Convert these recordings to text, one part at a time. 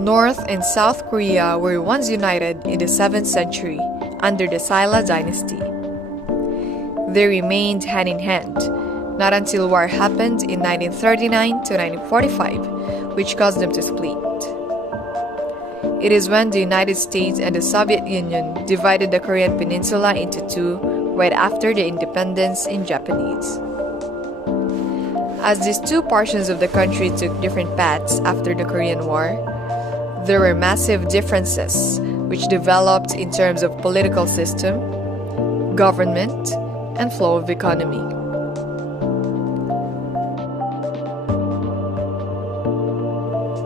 North and South Korea were once united in the 7th century under the Silla dynasty. They remained hand in hand, not until war happened in 1939 to 1945, which caused them to split. It is when the United States and the Soviet Union divided the Korean peninsula into two right after the independence in Japanese. As these two portions of the country took different paths after the Korean War, there were massive differences which developed in terms of political system, government, and flow of economy.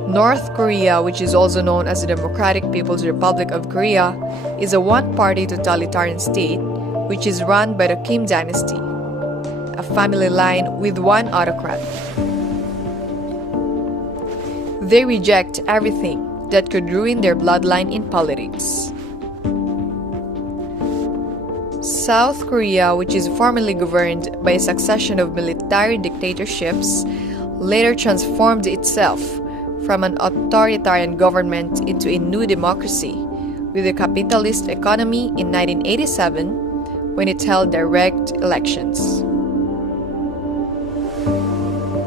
North Korea, which is also known as the Democratic People's Republic of Korea, is a one-party totalitarian state which is run by the Kim dynasty, a family line with one autocrat. They reject everything that could ruin their bloodline in politics. South Korea, which is formerly governed by a succession of military dictatorships, later transformed itself from an authoritarian government into a new democracy with a capitalist economy in 1987 when it held direct elections.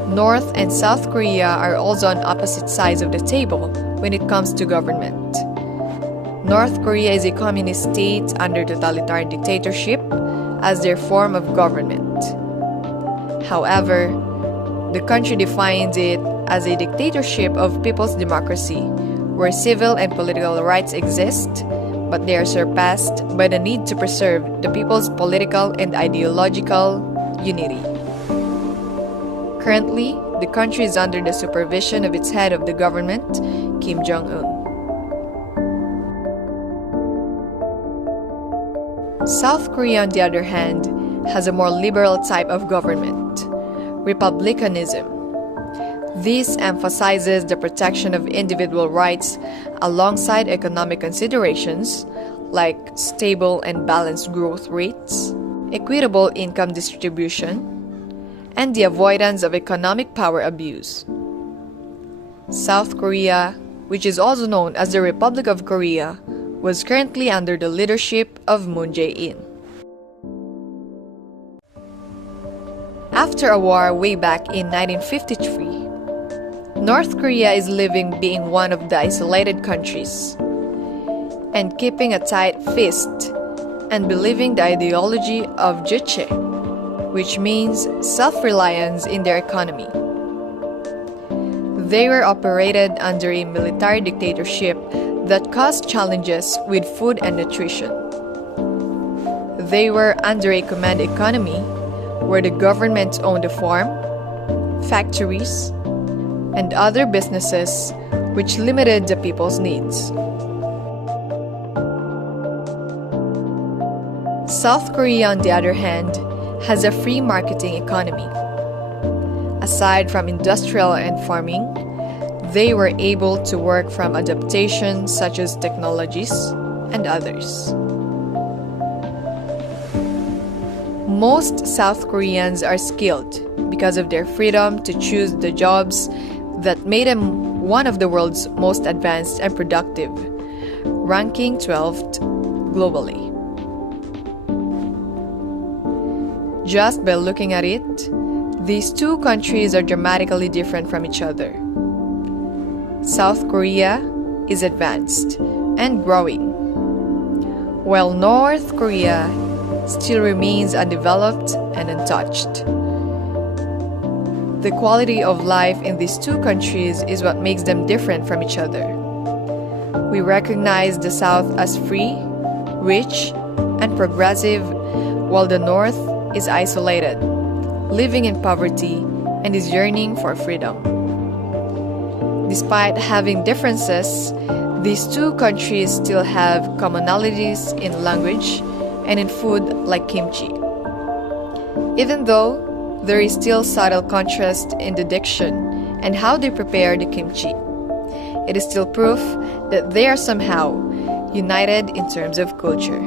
North and South Korea are also on opposite sides of the table when it comes to government. North Korea is a communist state under totalitarian dictatorship as their form of government. However, the country defines it as a dictatorship of people's democracy, where civil and political rights exist, but they are surpassed by the need to preserve the people's political and ideological unity. Currently, the country is under the supervision of its head of the government, Kim Jong-un. South Korea, on the other hand, has a more liberal type of government, republicanism. This emphasizes the protection of individual rights alongside economic considerations like stable and balanced growth rates, equitable income distribution, and the avoidance of economic power abuse. South Korea, which is also known as the Republic of Korea, was currently under the leadership of Moon Jae-in. After a war way back in 1953, North Korea is living being one of the isolated countries and keeping a tight fist and believing the ideology of Juche, which means self-reliance in their economy. They were operated under a military dictatorship that caused challenges with food and nutrition. They were under a command economy where the government owned the farm, factories, and other businesses which limited the people's needs. South Korea, on the other hand, has a free marketing economy. Aside from industrial and farming, they were able to work from adaptations such as technologies and others. Most South Koreans are skilled because of their freedom to choose the jobs that made them one of the world's most advanced and productive, ranking 12th globally. Just by looking at it, these two countries are dramatically different from each other. South Korea is advanced and growing, while North Korea still remains undeveloped and untouched. The quality of life in these two countries is what makes them different from each other. We recognize the South as free, rich, and progressive, while the North is isolated, living in poverty, and is yearning for freedom. Despite having differences, these two countries still have commonalities in language and in food like kimchi. Even though there is still subtle contrast in the diction and how they prepare the kimchi, it is still proof that they are somehow united in terms of culture.